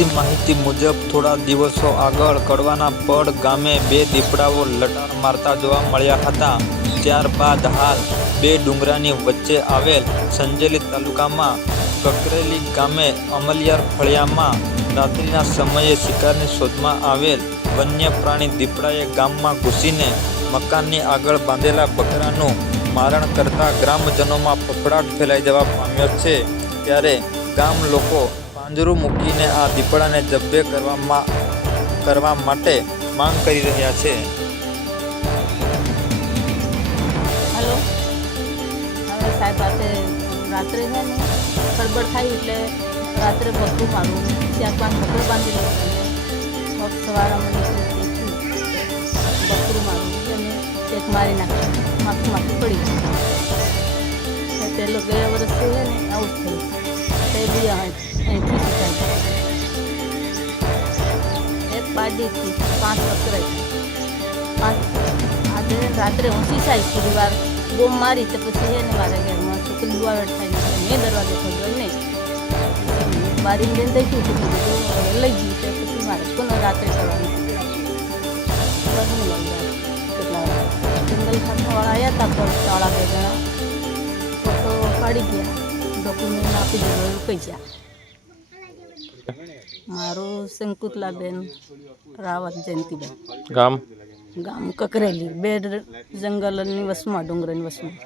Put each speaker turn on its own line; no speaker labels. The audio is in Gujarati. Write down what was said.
મળતી માહિતી મુજબ થોડા દિવસો આગળ કડવાના પડ ગામે બે દીપડાઓ લટાર મારતા જોવા મળ્યા હતા. ત્યારબાદ હાલ બે ડુંગરાની વચ્ચે આવેલ સંજેલી તાલુકામાં કકરેલી ગામે અમલિયાર ફળિયામાં રાત્રિના સમયે શિકારની શોધમાં આવેલ વન્ય પ્રાણી દીપડાએ ગામમાં ઘૂસીને મકાનની આગળ બાંધેલા બકરાનું મારણ કરતા ગ્રામજનોમાં ફફડાટ ફેલાઈ જવા પામ્યો છે. ત્યારે ગામ લોકો પાંજરું મૂકીને આ દીપડાને જબ્બે કરવામાં, કરવા માટે માંગ કરી રહ્યા છે.
હલો? હવે સાહેબ પાસે રાત્રે છે ને ગડબડ થાય એટલે રાત્રે પગલું મારું ચાર પાંચ બકર બાંધી લઉં અને સવારે મને બકરું મારું અને એક મારી નાખ્યું માથું માથું પડી ગયું પહેલો ગયા વર્ષથી છે ને આવું જ થયું તે બી અહીંથી શીખાય એક બાડીથી પાંચ બકરાઈ પાંચ આજે રાત્રે ઊંચી થાય થોડી વાર બોમ મારી તો પછી એને મારા ઘરમાં છોકરી દુવાવેટ થાય એટલે મેં દરવાજો ખોલ્યો નહીં બારી બેન દેખ્યું તો કીધું તો હવે લઈ ગયું તો પછી મારે કોને રાત્રે કરવાનું બધું લઈ ગયા કેટલા જંગલ ખાતાવાળા આવ્યા હતા પણ શાળા બે જણા ફોટો પાડી ગયા ડોક્યુમેન્ટ આપી રોકાઈ ગયા મારું શંકુતલાબેન રાવત જયંતિબેન
ગામ?
ગામ કકરેલી, બે જંગલની વસમાં, ડુંગરની વસમાં.